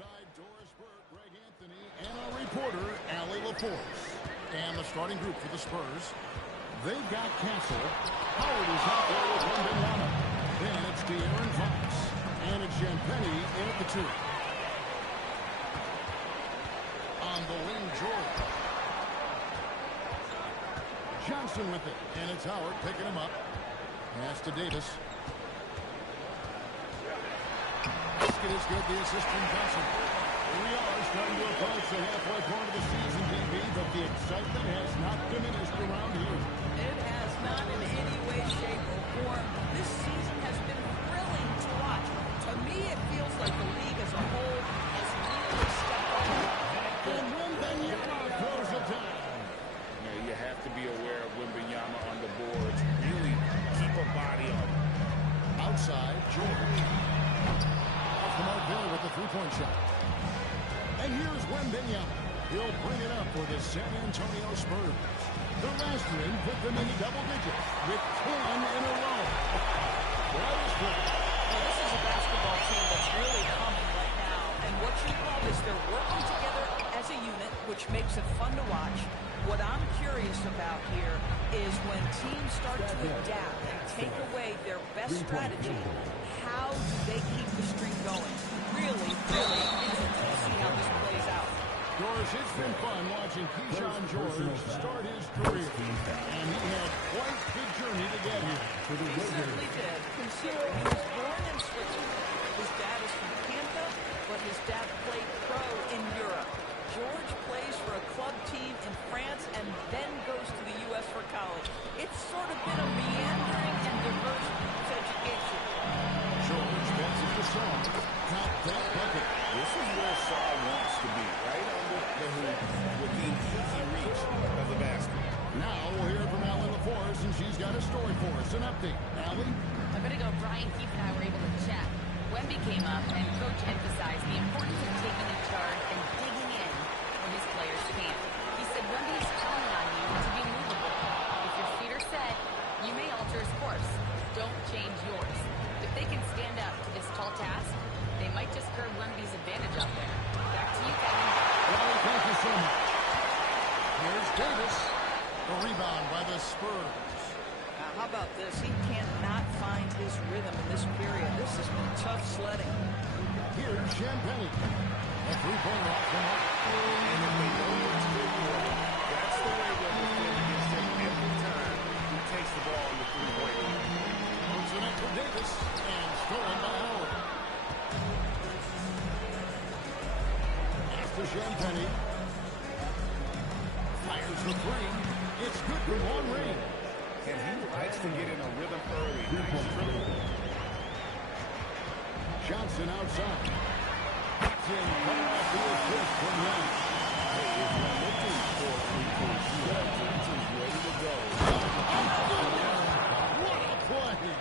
Inside Doris Burke, Greg Anthony, and our reporter, Allie LaForce. And the starting group for the Spurs. They've got Castle. Howard is out there with Wembanyama. Then it's De'Aaron Fox. And it's Champagnie in at the 2. On the wing, George. Johnson with it. And it's Howard picking him up. Pass to Davis. Basket is good. The assist from Johnson. Here we are starting to approach the halfway point of the season, DB, but the excitement has not diminished around here. It has not in any way, shape, or form. This season has been thrilling to watch. To me, it feels like the league as a whole has really stepped up. And Wembanyama throws it down. Yeah, you have to be aware of Wembanyama on the boards. Really keep a body on him. Outside, George. Off the mark there with the three-point shot. And here's Wembanyama. He'll bring it up for the San Antonio Spurs. The last win put them into double digits with 10 in a row. Well, this is a basketball team that's really humming right now. And what you love is they're working together as a unit, which makes it fun to watch. What I'm curious about here is when teams start to adapt and take away their best strategy, how do they keep the streak going? Really, really interesting to see how this plays out. Doris, it's been fun watching Keyshawn George start his career. And he had quite the journey to get here. He certainly did. Consider he was born in Switzerland. His dad is from Canada, but his dad played pro in Europe. George plays for a club team in France and then goes to the U.S. for college. It's sort of been a meandering and diverse education. George passes to Shaw. Count that bucket. This is where Shaw wants to be, right under the hoop, within easy reach of the basket. Now we'll hear from Allie LaForce, and she's got a story for us. An update. Allie? A bit ago, Brian Keefe and I were able to chat. Wemby came up, and Coach emphasized the importance of taking in charge and digging in when his players can't. He said Wemby is counting on you to be movable. If your feet are set, you may alter his course. Don't change yours. If they can stand up to this tall task, they might just curb Wemby's advantage out there. Back to you, Kevin. Well, thank you so much. Here's Davis. The rebound by the Spurs. Now, how about this? He cannot find his rhythm in this period. This has been tough sledding. Here's Champagnie. A three-pointer off the mark. And if they know what's good for him, that's the way they'll defend against him every time he takes the ball in the three-point line. Moves it up for Davis. And stolen by Howard. After Champagnie. Fires the three. It's good for long range. And he likes to get in a rhythm early. Johnson outside. It's in. Coming off the assist from Young. Hey, if you're looking for a three-point shooter, Johnson's ready to go. What a play.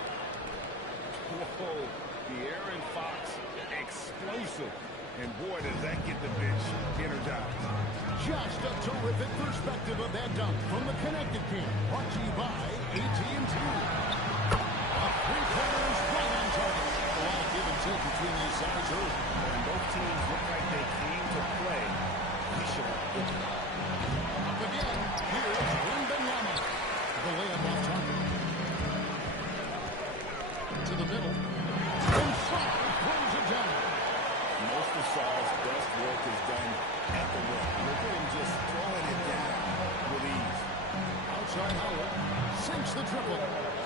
Whoa, De'Aaron Fox, explosive. And boy, does that get the bench energized. Just a terrific perspective of that dunk from the Connected Camp. Brought to you by AT&T. A three-pointer is right on target. A lot of give and take between these sides early. And both teams look like they came to play. He should have. Up again. Here's Wembanyama. The layup off target. To the middle. Inside. Pulls it down. Most of Saul's best work is done at the rim. Look at him just throwing it down with ease. Outside Howard. Sinks the triple.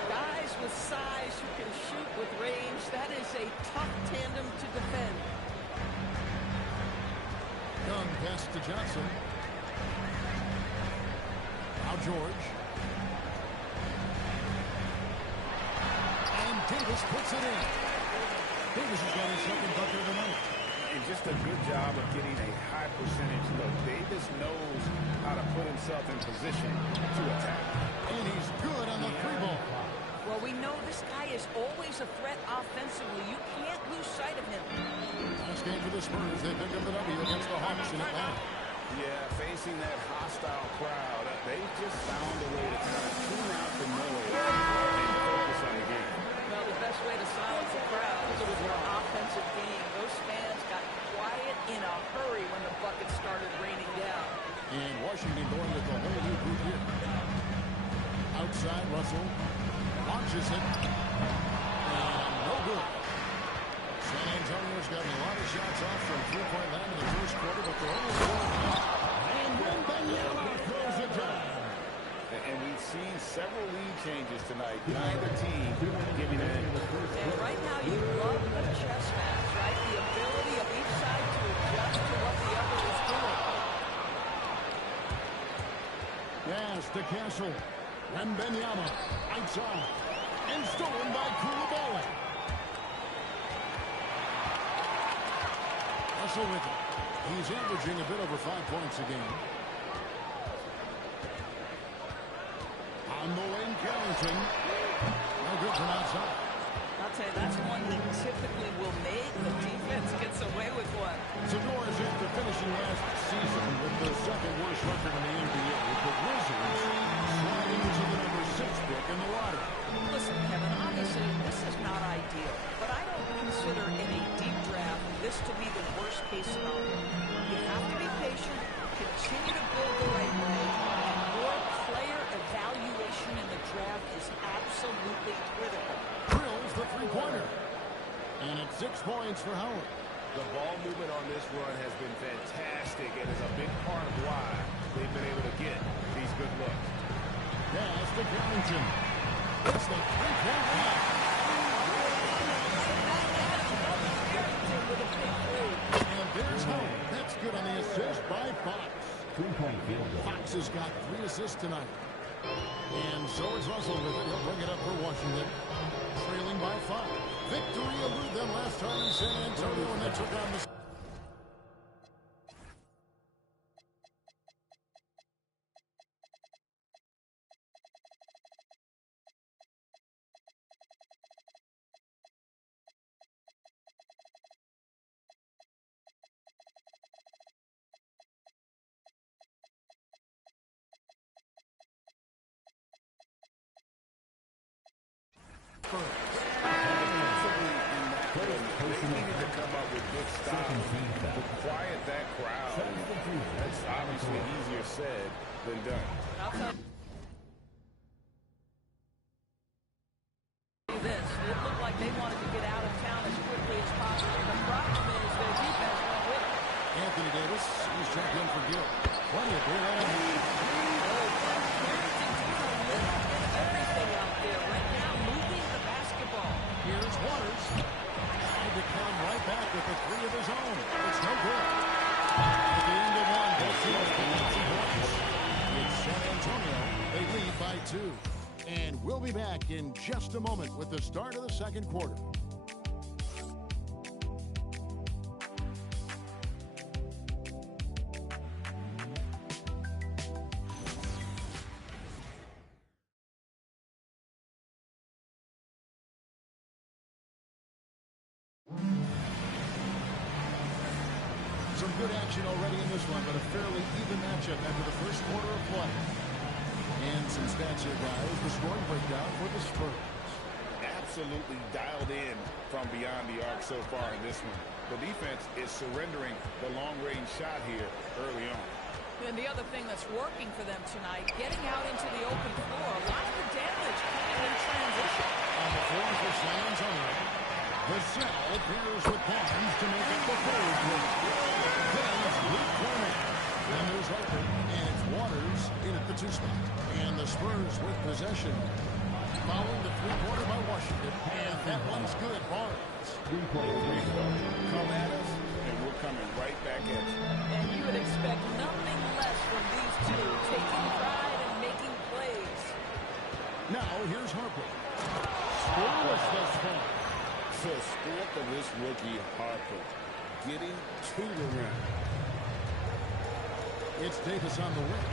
Guys with size who can shoot with range, that is a tough tandem to defend. Young pass to Johnson. Now George. And Davis puts it in. Davis has got his second bucket of the night. And just a good job of getting a high percentage look. Davis knows how to put himself in position to attack. And he's good on the three ball. Well, we know this guy is always a threat offensively. You can't lose sight of him. Last game for the Spurs. They picked up the W against the Hawks in Atlanta. Yeah, facing that hostile crowd, they just found a way to kind of tune out the noise and focus on the game. Well, the best way to silence a crowd is with an offensive game. Those fans got quiet And Washington going with the whole new group here. Outside, Russell launches it. And no good. San Antonio's gotten a lot of shots off from three-point land in the first quarter, but they're only scoring one. And Wembanyama throws it down. And we've seen several lead changes tonight. Neither team giving in. And right now you love the chess match, right? The ability of each side to adjust to what the other is doing. Pass to Castle. Wembanyama outside. And stolen by Koulibaly. Russell with it. He's averaging a bit over 5 points a game. On the wing, Carrington. No good from outside. I'll tell you, that's one he typically will make. The defense gets away with one. Segura's after finishing last season with the second worst record in the NBA, with the Wizards sliding to the number 6 pick in the lottery. Listen, Kevin, obviously this is not ideal, but I don't consider in a deep draft this to be the worst case scenario. You have to be patient, continue to build the right way, and more player evaluation in the draft is absolutely critical. Drills the three-pointer. And it's 6 points for Howard. The ball movement on this run has been fantastic and is a big part of why they've been able to get these good looks. Pass to Carrington. It's the three-point pass. And there's Howard. That's good on the assist by Fox. 3-point field goal. Fox has got 3 assists tonight. And so it's Russell with it. He'll bring it up for Washington. Trailing by 5. Victory eluded them last time in San Antonio when they took on the... They needed to come up with good style to quiet that crowd. That's obviously easier said than done. I'll tell you this, it looked like they wanted to get out of town as quickly as possible. The problem is their defense went with it. Anthony Davis, he's checked in for Gill. Plenty of great energy. Everything out there right now, moving the basketball. Here's Waters. Tried to come right back with the 3 of his own. It's no good. At the end of one, both teams collapsing points. It's San Antonio. They lead by 2. And we'll be back in just a moment with the start of the second quarter. Some good action already in this one, but a fairly even matchup after the first quarter of play. And some stats here, guys. The scoring breakdown for the Spurs. Absolutely dialed in from beyond the arc so far in this one. The defense is surrendering the long-range shot here early on. And the other thing that's working for them tonight, getting out into the open floor. A lot of the damage coming in transition. On the floor for San Antonio. Vassell pairs with Barnes to make it the forward play. Then it's Luke Corner. And there's Harper. And it's Waters in at the 2 spot. And the Spurs with possession. Following the three-pointer by Washington. And that one's good. Barnes. 3-point Come at us, and we're coming right back at you. And you would expect nothing less from these two, taking pride and making plays. Now here's Harper. Scoreless thus far. The sport of this rookie, Harper, getting to the rim. It's Davis on the wing.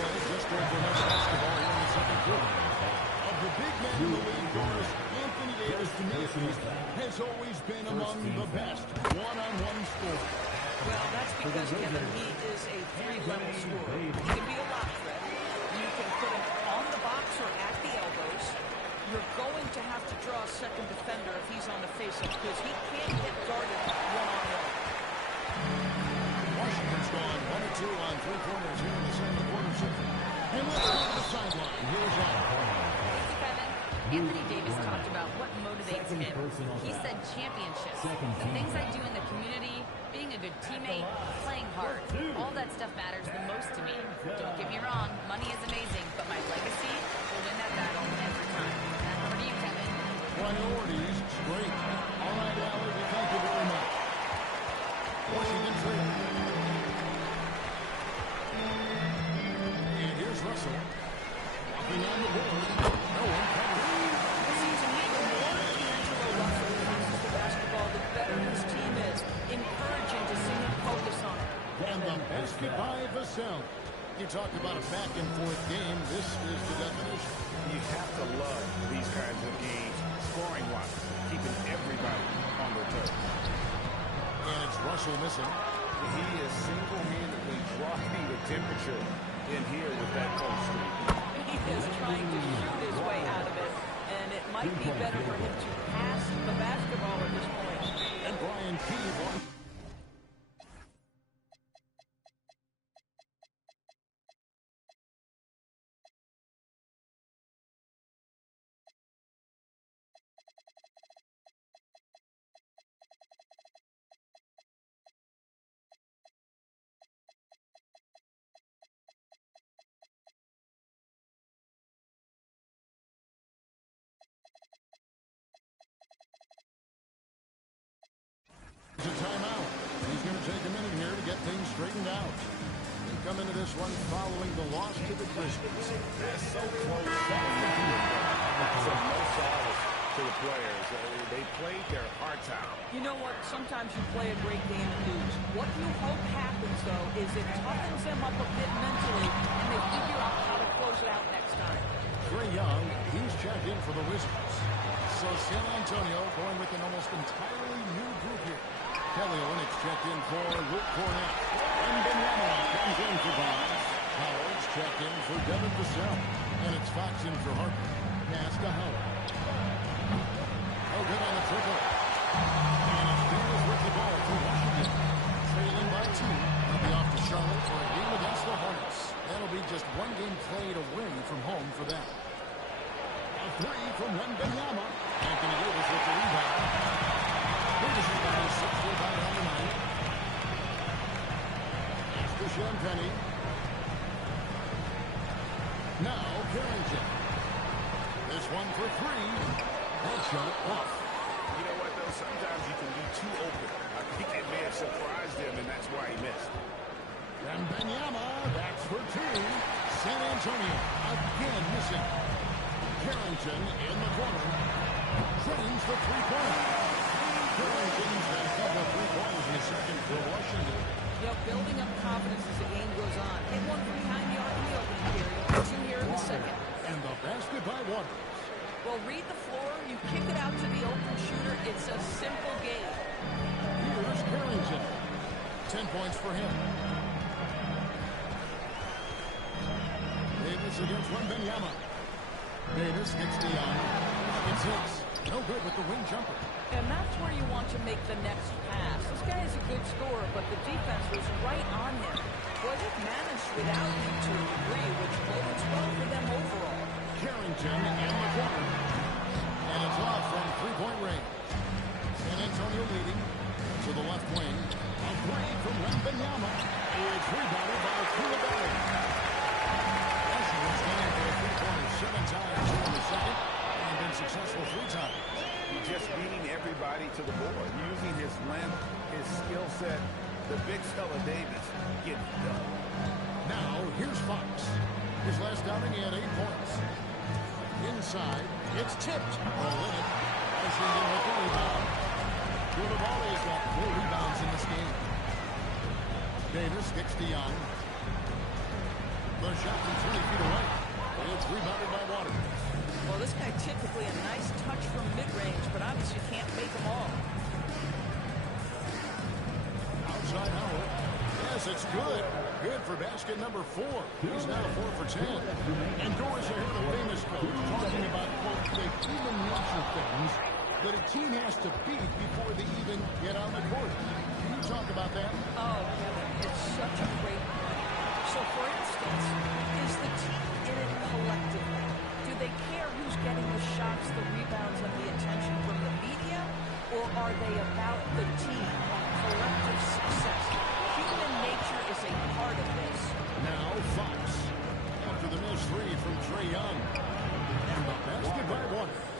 Play just over enough basketball here in the second quarter. Of the big men in the league, Doris, Anthony Davis to me has always been among the best one-on-one scorers. Well, that's because, Kevin, he is a 3-level scorer. He can be a lob threat. You can put him on the box or at the elbows. You're going to have to draw a second defender if he's on the face-up because he can't get guarded one-on-one. three-pointers here in the second quarter. And let's go to the sideline. Here's Al. Thank you, Kevin. Anthony Davis talked about what motivates him. He said championships. The things I do in the community, being a good teammate, playing hard. All that stuff matters the most to me. Don't get me wrong, money is amazing, but my legacy will win that battle every time. Over to you, Kevin. Priorities straight. All right, Allie, we thank you very much. Washington trade. And here's Russell. Walking on the board. No one covers. See, to me, the more D'Angelo Russell passes the basketball, the better his team is. Encouraging to see him focus on it. And the basket by Vassell. You talked about a back-and-forth game. This is the definition. You have to love these kinds of games, scoring-wise, keeping everybody on their toes. And it's Russell missing. He is single-handedly dropping the temperature in here with that cold streak. He is trying to shoot his way out of it, and it might be better for him to pass the basketball at this point. And Brian Keeve on. It's a timeout. He's going to take a minute here to get things straightened out. They come into this one following the loss to the Grizzlies. They're so close. So no solace to the players. They played their hearts out. You know what? Sometimes you play a great game and lose. What you hope happens, though, is it toughens them up a bit mentally, and they figure out how to close it out next time. Trae Young, he's checked in for the Wizards. So San Antonio going with an almost entirely new group here. Kelly Olynyk's checked in for Luke Cornett. And Benyama comes in for Bonds. Howard's checked in for Devin Vassell. And it's Fox in for Harper. Pass to Howard. Oh, good on the triple. And it's Davis with the ball for Washington. Trailing by 2. They'll be off to Charlotte for a game against the Hornets. That'll be just one game played away from home for them. A three from Wembanyama. Anthony Davis with the rebound. Davis is down 6 rebound on the night. That's to Champagny. Now Carrington. This one for 3. That shot off. You know what, though? Sometimes you can be too open. I think it may have surprised him, and that's why he missed. And Benyama, that's for 2. San Antonio again missing. Carrington in the corner. Drains the three-pointer. Carrington's got a couple of three-pointers in the second for Washington. You know, building up confidence as the game goes on. Hit one from behind the arc in the opening period. 2 here in the second. And the basket by Waters. Well, read the floor. You kick it out to the open shooter. It's a simple game. Here's Carrington. 10 points for him. Davis against Wembanyama. Davis gets Dion. It's hits. No good with the wing jumper. And that's where you want to make the next pass. This guy is a good scorer, but the defense was right on him. Well, they've managed without him to a degree, which bodes well for them overall. Carrington in the corner. And it's off from three-point range. San Antonio leading to the left wing. A three from Wembanyama. It's rebounded by Coulibaly. Washington's going for a three-pointer 7 times in the second and been successful 3 times. Just beating everybody to the board, using his length, his skill set. The big fella Davis gets it done. Now, here's Fox. His last outing, he had 8 points. Inside, it's tipped. Olinick. Washington with the rebound. Coulibaly's got 4 rebounds in this game. Davis gets Dion. The shot from 20 feet away. It's rebounded by Waters. Well, this guy typically a nice touch from mid-range, but obviously can't make them all. Outside Howard. Yes, it's good. Good for basket number 4. He's now 4 for 10. And Doris, I heard a famous coach talking about, quote, the human nature things that a team has to beat before they even get on the court. Can you talk about that? Oh, Kevin, it's such a great point. So, for instance, is the team in it collectively? Do they care who's getting the shots, the rebounds, and the attention from the media? Or are they about the team, collective success? Human nature is a part of this. Now Fox. After the missed three from Trae Young. And the basket by Waters.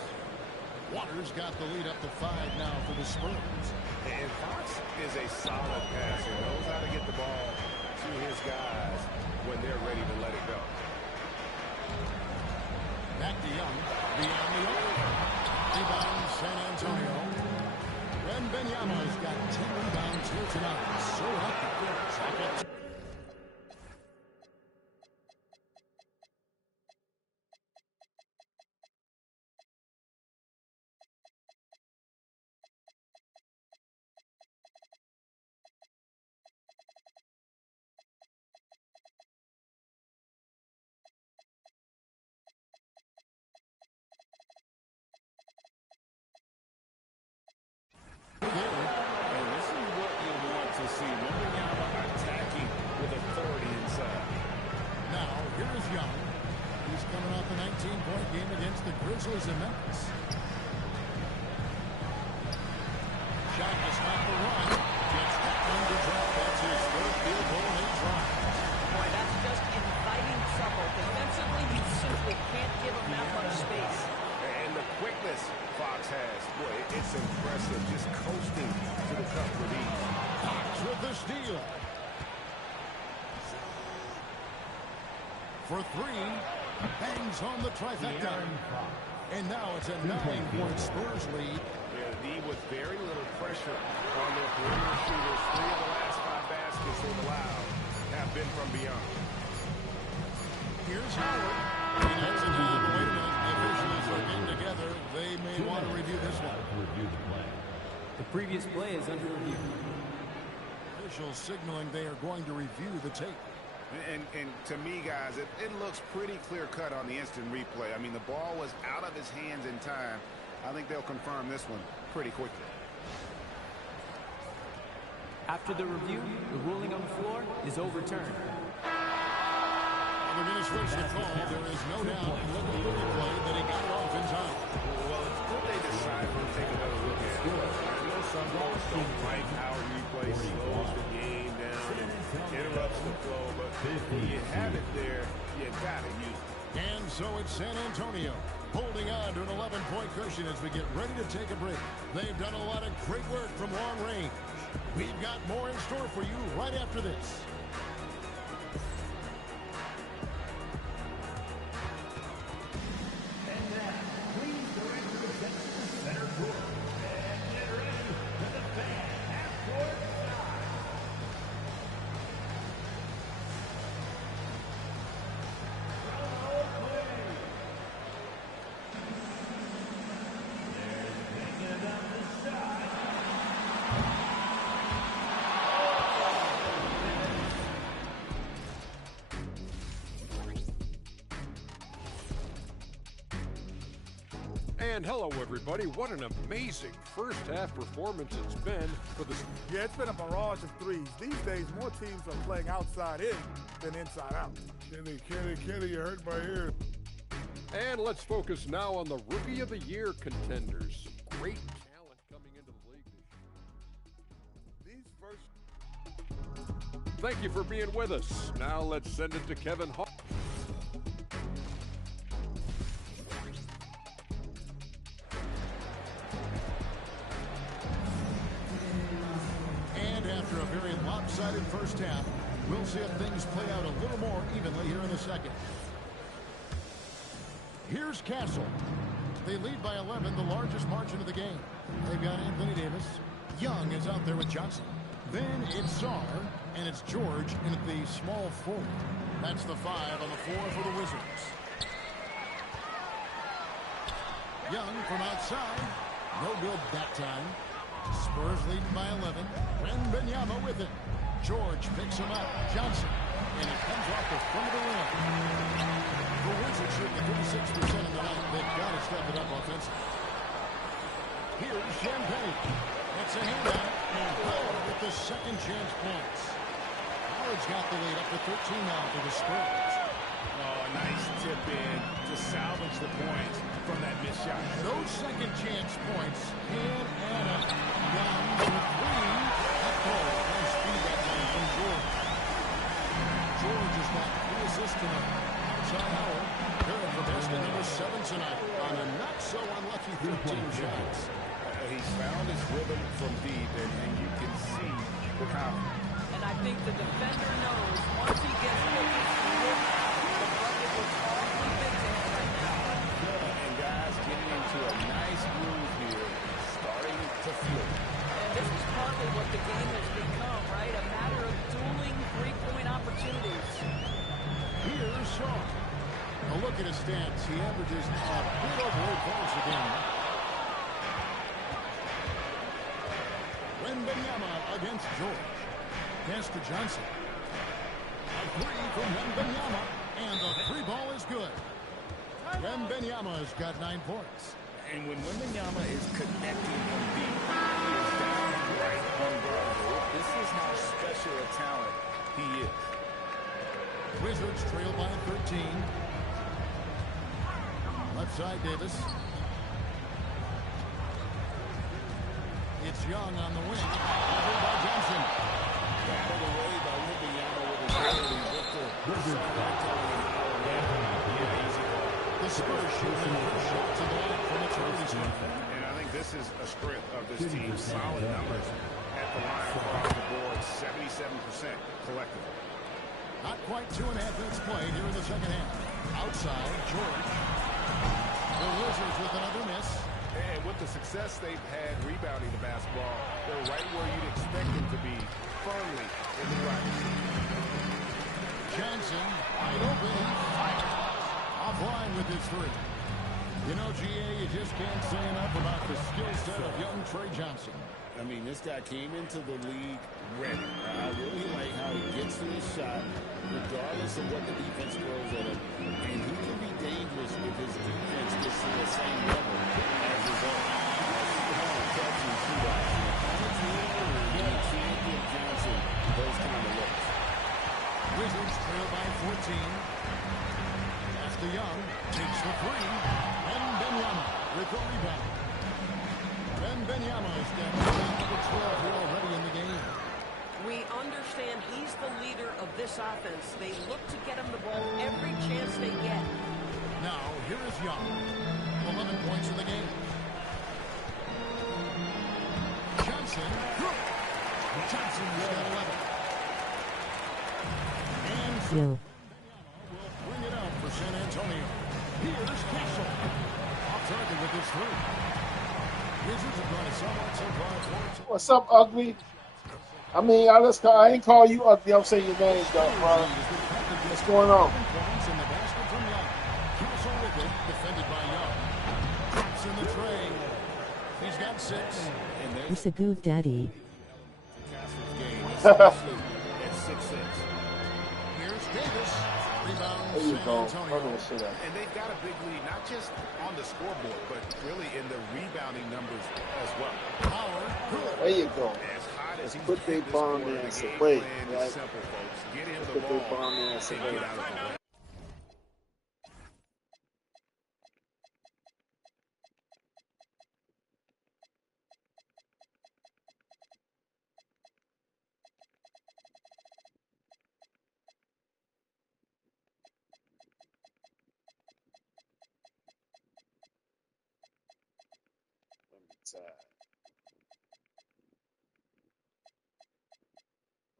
Waters got the lead up to 5 now for the Spurs. And Fox is a solid passer. Knows how to get the ball to his guys when they're ready to let it go. Back to Young. Beyond the arc. Rebound San Antonio. Wembanyama's got 10 rebounds here tonight. So up the second. And this is what you want to see. Wembanyama attacking with authority inside. Now, here's Young. He's coming off a 19-point game against the Grizzlies in Memphis. Shot to stop the run. Gets that one to drop. That's his third field goal in 8 tries. Boy, that's just inviting trouble. Defensively, you simply can't give him that much space. And the quickness Fox has, boy, it's impressive. Just coasting to the cup with ease. Fox with the steal. For 3. Bangs home the trifecta. And now it's a 9-point Spurs lead. Yeah, the D with very little pressure on their perimeter shooters. 3 of the last 5 baskets they've allowed have been from beyond. Here's Howard. He knocks it down. Wait a minute. The officials are getting together. They may want to review this one. The previous play is under review. Officials signaling they are going to review the tape. And to me, guys, it looks pretty clear-cut on the instant replay. I mean, the ball was out of his hands in time. I think they'll confirm this one pretty quickly. After the review, the ruling on the floor is overturned. They're going to switch the call. There is no doubt. Look at the replay that he got it off in time. Well, it's good they decide to take another look at it. I know some folks don't like how replay slows the game down and interrupts the flow, but when you have it there, you got to use it. And so it's San Antonio holding on to an 11-point cushion as we get ready to take a break. They've done a lot of great work from long range. We've got more in store for you right after this. And hello, everybody. What an amazing first-half performance it's been for the... Yeah, it's been a barrage of threes. These days, more teams are playing outside in than inside out. Kenny, you hurt my ear. And let's focus now on the Rookie of the Year contenders. Great talent coming into the league this year. These first... Thank you for being with us. Now let's send it to Kevin Hall. After a very lopsided first half, we'll see if things play out a little more evenly here in the second. Here's Castle. They lead by 11, the largest margin of the game. They've got Anthony Davis. Young is out there with Johnson. Then it's Sarr, and it's George in at the small forward. That's the 5 on the floor for the Wizards. Young from outside. No good that time. Spurs leading by 11. Wembanyama with it. George picks him up. Johnson. And it comes off the front of the rim. The Wizards shooting at 56% of the night. They've got to step it up offensively. Here's Champagne. That's a handout. And Howard with the second chance points. Howard's got the lead up to 13 now for the Spurs. Oh, a nice tip in to salvage the points from that missed shot. Those second chance points can add up. Down to 3. That goal has speed that line from George. George has got 3 assists tonight. Outside Howard, paired for best at number 7 tonight on a not-so-unlucky 13 shots. He's found his rhythm from deep, and you can see the confidence. And I think the defender knows once he gets focused, the bucket looks awfully big to him right now. And guys getting into a nice groove here, starting to flow. And this is partly what the game has become, right? A matter of dueling three-point opportunities. Here's Shaw. A look at his stats. He averages a bit over 8 points a game. Wembanyama against George. Pass to Johnson. A 3 from Wembanyama, and the 3 ball is good. Wembanyama's got 9 points. And when Wembanyama is connecting from deep, he is down right on guard. This is how special a talent he is. Wizards trail by 13. Left side, Davis. It's Young on the wing. Covered by Johnson. Battled away by Wembanyama with his ability. The Spurs shoot their first shot tonight from its early start. And I think this is a strength of this team. Solid numbers at the line across the board. 77% collectively. Not quite 2.5 minutes played here in the second half. Outside, George. The Wizards with another miss. And with the success they've had rebounding the basketball, they're right where you'd expect them to be, firmly in the driver's seat. Johnson, wide open, fires. Offline with his 3. You know, GA, you just can't say enough about the skill set of young Trey Johnson. I mean, this guy came into the league ready. I really like how he gets to his shot, regardless of what the defense throws at him. And he can be dangerous if his defense gets to the same level as his own. Catch and shoot out. You can't give Johnson those kind of looks. Wizards trail by 14. Pass to Young. Takes the 3. Wembanyama with the rebound. Wembanyama is down to number 12 here already in the game. We understand he's the leader of this offense. They look to get him the ball every chance they get. Now, here is Young. 11 points in the game. Johnson. Johnson's got 11. And Yo. will bring it out for San Antonio. Here's Castle. Off target with his 3. Wizards have gone somewhat so far. What's up, ugly? I mean, I ain't call you ugly. I'm saying your name, though, bro. What's going on? Points in the basket from Young. Castle with it, defended by Young. Drops in the tray. He's got 6. It's a good daddy. Castle's game, especially at 6'6". Here's Davis. Rebound, There you San go. Antonio. And they've got a big lead, not just on the scoreboard, but really in the rebounding numbers as well. Howard, good. There you go. As hot as he's Put their this bomb quarter, ass the game away, plan right? is simple, folks. Get him the Put their ball bomb ass and away. get out of the way.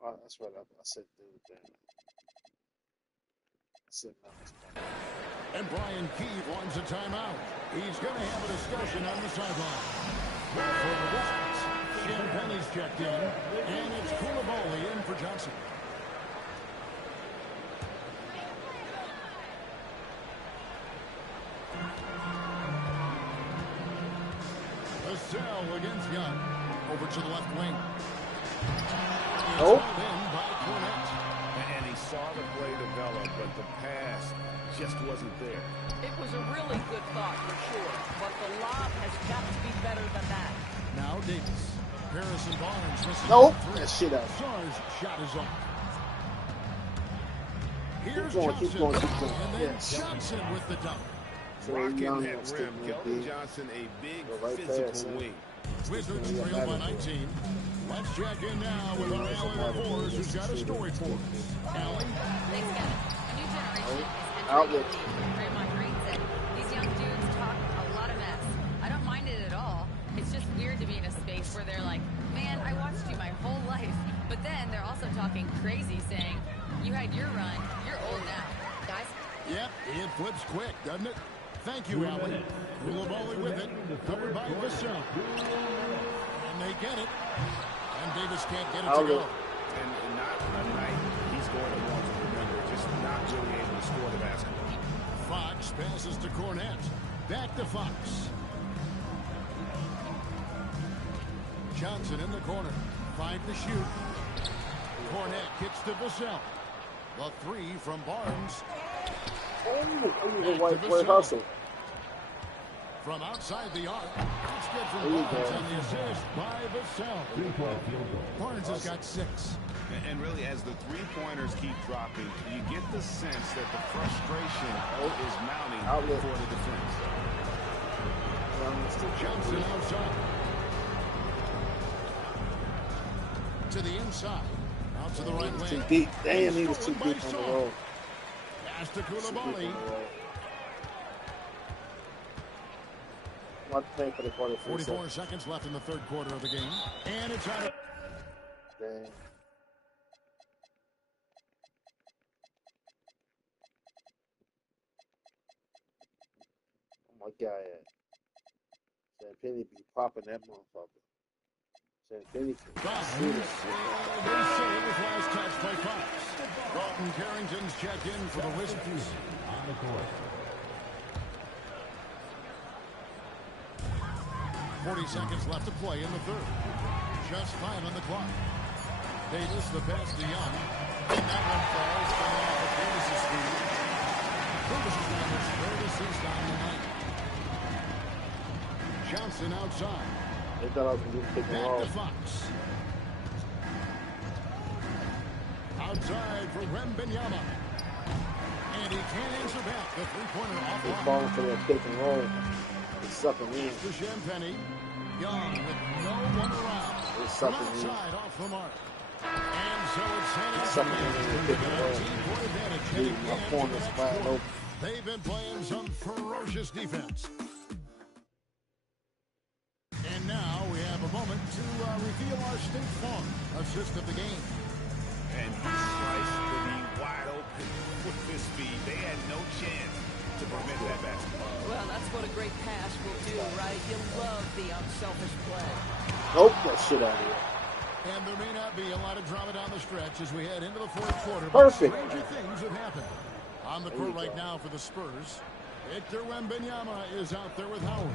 Oh, that's right. I said, dude, damn. I said, no, it's fine. And Brian Keefe wants a timeout. He's going to have a discussion on the sideline. For the Wizards, Champagne's checked in, and it's Koulibaly in for Johnson. Vassell against Young. Over to the left wing. Nope. And he saw the play develop, but the pass just wasn't there. It was a really good thought for sure, but the lob has got to be better than that. Now Davis. Harrison Barnes misses Nope. 3. That shit out. Sar's shot is off. Here's Keep Johnson. going. And then Yes. Johnson with the dunk. Rocking Young that was rim. still Keldon deep. Johnson, a big Right physical pass, wing. Wizards trail by 19. Let's check in now with our Allie LaForce, who's got a story for us. Allie? Thanks, Kevin. A new generation is entering the Outlet. league. Draymond Green said, these young dudes talk a lot of mess. I don't mind it at all. It's just weird to be in a space where they're like, man, I watched you my whole life. But then they're also talking crazy, saying, you had your run, you're old now. Guys? Yep, it flips quick, doesn't it? Thank you, Allie. Koulibaly with it, covered by Vassell. And they get it. And Davis can't get it to go. And not a night he's going to want to remember. Just not really able to score the basketball. Fox passes to Cornette. Back to Fox. Johnson in the corner. 5 to shoot. Cornette kicks to Vassell. The 3 from Barnes. White hustle. From outside the arc. It's good from Barnes on the assist by Vassell. Barnes has got 6. And really, as the three-pointers keep dropping, you get the sense that the frustration is mounting for the defense. Johnson outside. To the inside. Out to the right wing. Too deep. Damn, he was too deep on the roll. Pass to Koulibaly. One play for the quarter. 44 seconds left in the third quarter of the game. And it's out of... Dang. Oh my God. Sam Penny be popping that motherfucker. Sam Penny can shoot it. They save with last touch by Fox. Dalton Carrington's checked in for the Wizards. On the court. 40 seconds left to play in the third. Just 5 on the clock. Davis, the pass to Young. And that one falls coming off of Davis' speed. Davis is down his third assist on the night. Johnson outside. They thought I was going to pick and roll. Back to Fox. Outside for Wembanyama. And he can't answer back. The three-pointer off They're line. falling for that pick and roll. They're sucking in. To Champagny. Young with no one around. They're From sucking in. outside off the mark. And so it's They're San sucking in Antonio. with pick and roll. Team-point advantage. Leaving my corners wide open. They've been playing some ferocious defense. And now we have a moment to reveal our State Farm assist of the game. And he sliced the knee wide open with this speed. They had no chance to prevent that basketball. Well, that's what a great pass will do, right? You love the unselfish play. Nope, that shit out of here. And there may not be a lot of drama down the stretch as we head into the fourth quarter. Perfect. But stranger things have happened. On the court right now for the Spurs, Victor Wembanyama is out there with Howard.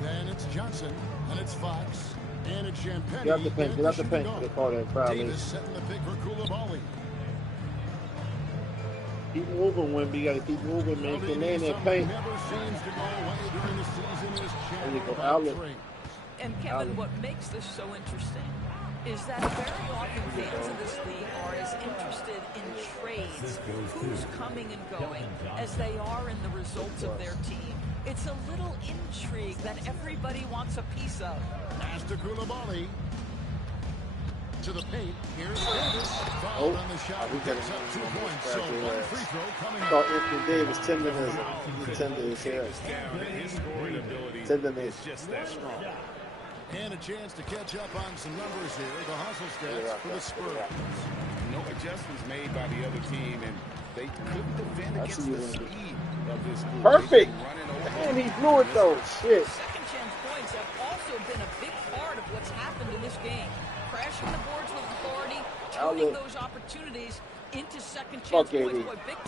Then it's Johnson, and it's Fox, and it's Champagny. Get out the paint. Get out the paint. They call that foul. Davis setting the pick for Koulibaly. Keep moving, Wemby. You got to keep moving, man. Get in that paint. Never seems to go away during the season is There you go. Chandler Outlet. Trey. And Kevin, what makes this so interesting is that very often fans of this league are as interested in trades, who's coming and going, as they are in the results of their team. It's a little intrigue that everybody wants a piece of. Pass to Koulibaly. To the paint. Here's Davis. Fouled on the shot. We got Picks up 2 points. So it. one free throw coming Thought up. Anthony Davis tenderness. Tenderness here. His scoring ability Tenderness. is just that strong. And a chance to catch up on some numbers here. The hustle stretch for the Spurs. No adjustments made by the other team, and they couldn't defend against the speed of this group. Perfect. Running over. Man, he blew it though. Shit. Second chance points have also been a big part of what's happened in this game. Crashing the boards with authority, turning those opportunities into second chance points. Boy, big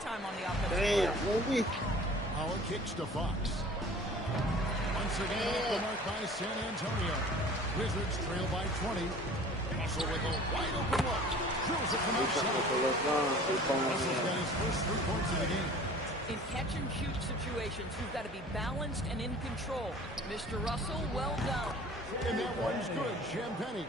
time on the offensive. Damn, Wemby. Howard kicks to Fox. Once again, off the mark by San Antonio. Wizards trail by 20. Russell with a wide open look. Drills it from outside. Russell's got his first 3 points of the game. In catch-and-shoot situations, you've got to be balanced and in control. Mr. Russell, well done. And that one's good. Champagny.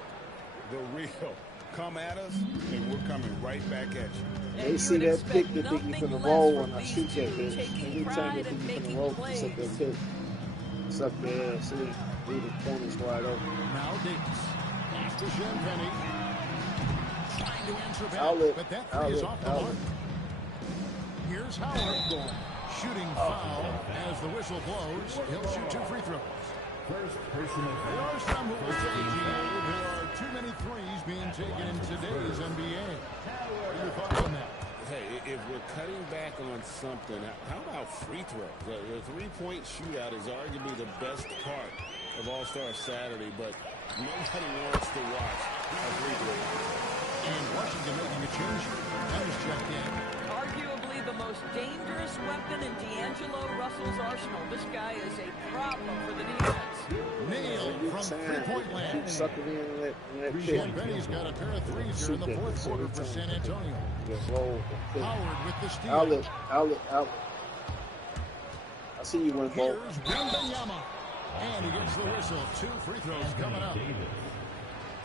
The real come at us, and we're coming right back at you. They see that pick, they think you finna roll when I shoot that bitch. Anytime they think you finna roll, you set that pick. Suck their ass in. Leave the corners wide open. Now Davis. Pass to Champagne. Trying to answer back, Outlet. but that three is off the mark. Here's Howard. Shooting foul as the whistle blows. He'll shoot 2 free throws. There are some who will say, there are too many threes being taken in today's NBA. What are your thoughts on that? Hey, if we're cutting back on something, how about free throws? The three-point shootout is arguably the best part of All-Star Saturday, but nobody wants to watch a free throw. And Washington making a change. That was checked in. Arguably the most dangerous weapon in D'Angelo Russell's arsenal. This guy is a problem for the defense. Nailed from three-point land. Suck it in that pick. Champagne's got a pair of threes here in the fourth quarter for San Antonio. Howard with the steal. Outlet. I see you win both. Here's Wembanyama. And he gets the whistle. 2 free throws coming up.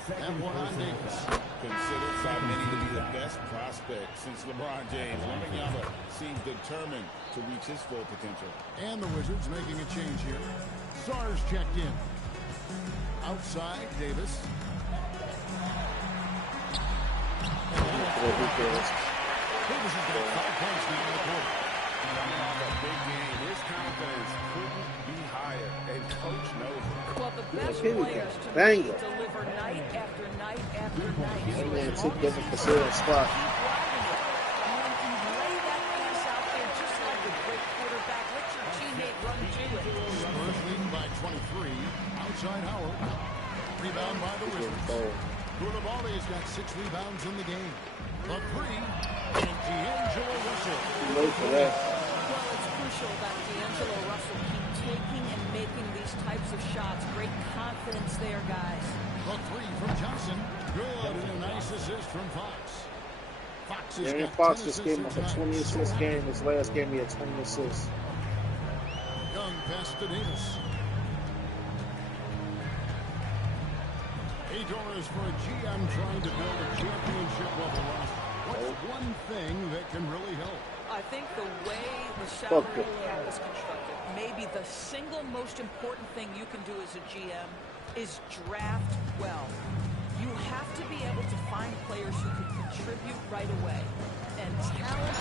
And one on Davis. Considered by many to be the best prospect since LeBron James. Wembanyama seems determined to reach his full potential. And the Wizards making a change here. Stars checked in. Outside, Davis. Davis has got 5 points now in the quarter. A big game. His confidence couldn't be higher, and coach knows it. Well, the best players to me deliver night after night after night. That man took different facility spot. Keep riding it. And you lay that pass out there just like a great quarterback. Let your teammate run to it. Spurs leading by 23. Outside Howard. Rebound by the Wizards. Goudabaldi's got 6 rebounds in the game. The 3. And D'Angelo Russell. Wait for that. Well, it's crucial that D'Angelo Russell keep taking and making these types of shots. Great confidence there, guys. The 3 from Johnson. Good, and a nice assist from Fox. Fox has got Fox 10 just gave him a 20 assist game. His last game he had 20 assists. Young pass to Davis. $8 for a GM trying to build a championship level roster. What's one thing that can really help? I think the way the salary cap is constructed, maybe the single most important thing you can do as a GM is draft well. You have to be able to find players who can contribute right away. And talent...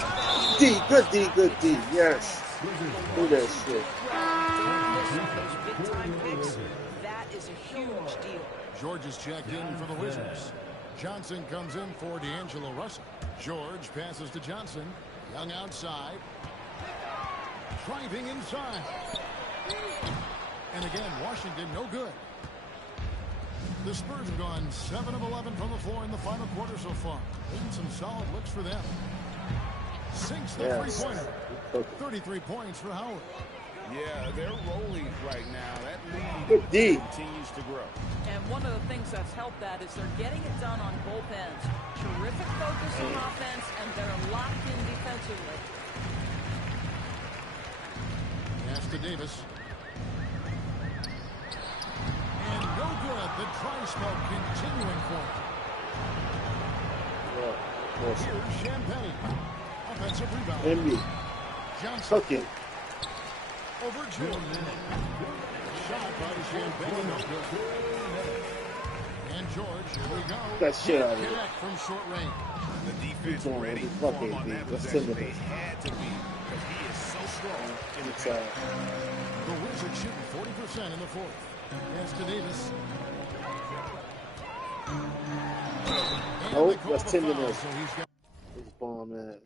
Good D, yes. Do that shit. Those big-time picks, that is a huge deal. George is checked in for the Wizards. Johnson comes in for D'Angelo Russell. George passes to Johnson. Young outside. Driving inside. And again, Washington no good. The Spurs have gone 7 of 11 from the floor in the final quarter so far. Been some solid looks for them. Sinks the three-pointer. 33 points for Howard. Yeah, they're rolling right now. That lead continues to grow. And one of the things that's helped that is they're getting it done on both ends. Terrific focus on offense, and they're locked in defensively. Pass to Davis. And no good. The tri-smoke continuing for him. Here's Champagne. Offensive rebound. Johnson. Okay. Over Jordan. Shot by Champagne. And George, here we go. That shit out of it. Connect from short range. The defense ready for him on that possession. They had to be, because he is so strong in the paint. The Wizards shooting 40% in the fourth. Pass to Davis. Nope, that's tenderness. His bomb ass.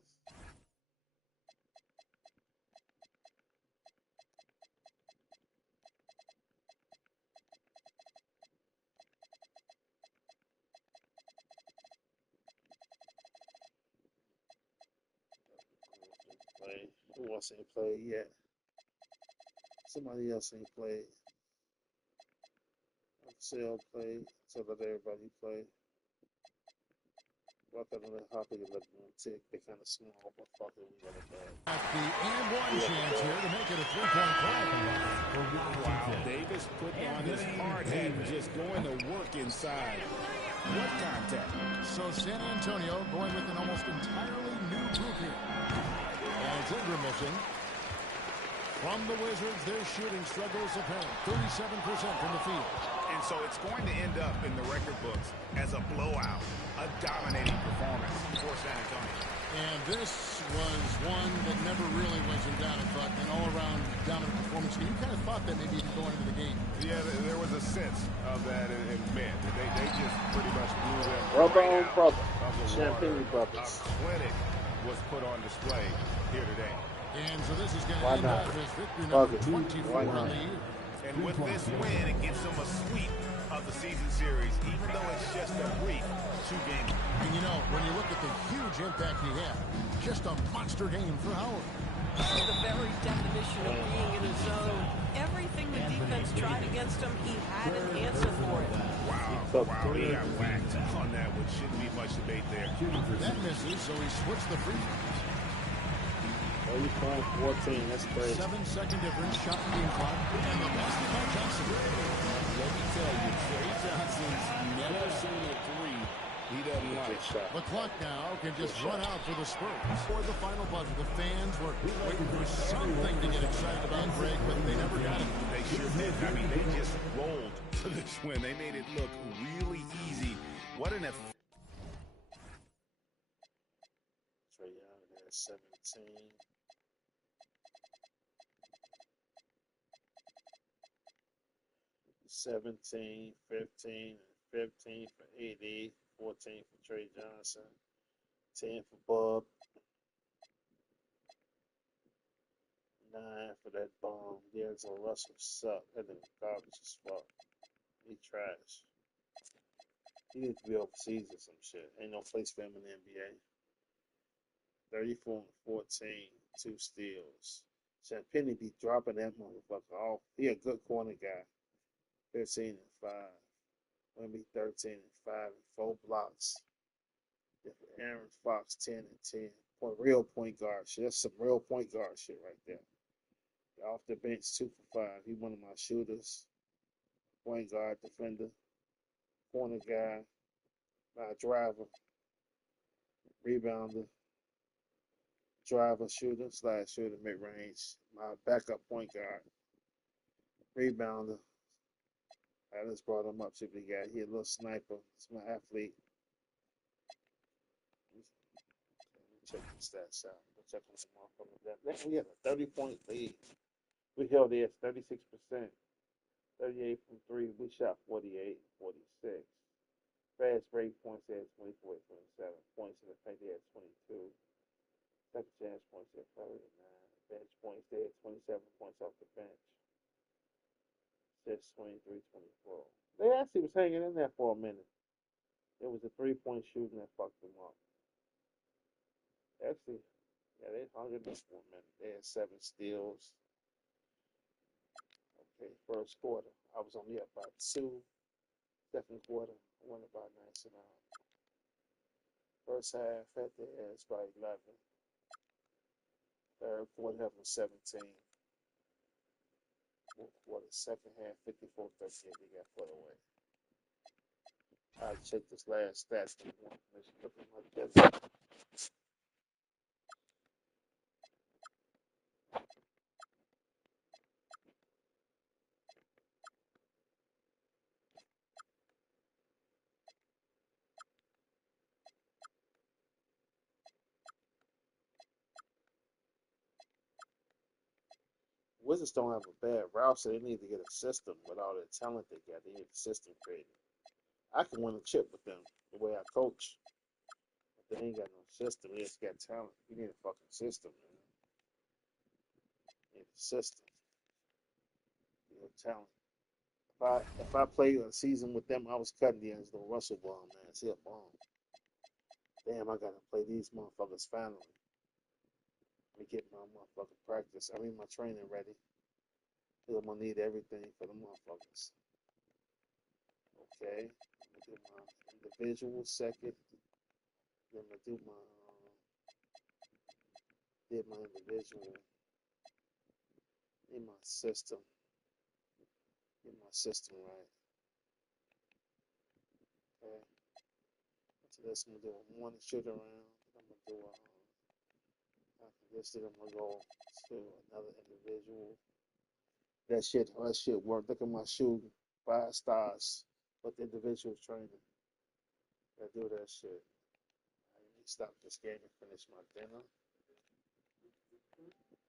Who else ain't played yet? Somebody else ain't played. Sale played. So that everybody played. Fuck another hockey look one tick. They kind of small, but fuck it, we got a bad. At the and one chance here to make it a three-point play. Wow, Davis putting on his hard hat and just going to work inside. What contact? So San Antonio going with an almost entirely new group here. And it's Ingram missing. From the Wizards, their shooting struggles apparent. 37% from the field. And so it's going to end up in the record books as a blowout, a dominating performance for San Antonio. And this was one that never really was in doubt, I thought, an all-around dominant performance. You kind of thought that maybe even going into the game. Yeah, there was a sense of that in men. They just pretty much blew them Rubber right on out brother. of the Champagne water. brothers. A clinic was put on display here today. And so this is going to Why end not? up as victory Fuck number it. 24 Why on not? the year. And with this win, it gives them a sweep of the season series, even though it's just a brief two-game. And you know, when you look at the huge impact he had, just a monster game for Howard. The very definition of being in his zone. Everything the defense tried against him, he had an answer for it. Wow, he got whacked on that, which shouldn't be much debate there. That misses, so he switched the free throws. 35-14, that's crazy. 7-second difference, shot and game clock, and the basket by Johnson. Let me tell you, Trey Johnson's never seen a three he doesn't like. The clock now can just run out for the Spurs. For the final buzzer, the fans were waiting for something to get excited about break, but they never got it. They sure did. I mean, they just rolled to this win. They made it look really easy. What an effect. Trey Young at 17. $17, 15, and 15 for AD, 14 for Trey Johnson, 10 for Bub, 9 for that bomb. D'Angelo Russell suck. That nigga garbage as fuck. He trash. He needs to be overseas or some shit. Ain't no place for him in the NBA. 34 and 14, 2 steals. Champagny be dropping that motherfucker off. He a good corner guy. 13 and 5. Wemby 13 and 5 and 4 blocks. Aaron Fox 10 and 10. Real point guard shit. That's some real point guard shit right there. Off the bench 2 for 5. He one of my shooters. Point guard, defender, corner guy, my driver, rebounder, driver, shooter, slide shooter, mid range. My backup point guard, rebounder. I just brought him up. See what he got. He a little sniper. It's my athlete. Let me check the stats out. Let's check on some motherfuckers. We had a 30-point lead. We held it at 36%. 38 from 3. We shot 48, 46. Fast break points at 24, 27. Points in the paint at 22. Second chance points at 39. Bench points there, 27 points off the bench. 6, 23, 24. They actually was hanging in there for a minute. It was a 3-point shooting that fucked them up. Actually, yeah, they hung in there for a minute. They had 7 steals. Okay, first quarter, I was only up by 2. Second quarter, I went up by 9. First half, at the edge by 11. Third quarter, half was 17. Fourth quarter, second half, 54-38. They got put away. I'll check this last stats. Wizards don't have a bad roster. They need to get a system with all that talent they got. They need a system created. I can win a chip with them the way I coach. But they ain't got no system. They just got talent. You need a fucking system, man. You need a system. You need talent. If I played a season with them, I was cutting D'Angelo Russell bomb, man. It's a bomb. Damn, I gotta play these motherfuckers finally. Let me get my motherfucking practice. I mean my training ready. Cause I'm gonna need everything for the motherfuckers. Okay. Let me get my individual second. Then I do my did my individual in my system. Get my system right. Okay. So this I'm gonna do a morning shoot around. I'm gonna do after this, then I'm gonna go to another individual. That shit work. Look at my shooting. 5 stars. But the individual training. I do that shit. Let me stop this game and finish my dinner.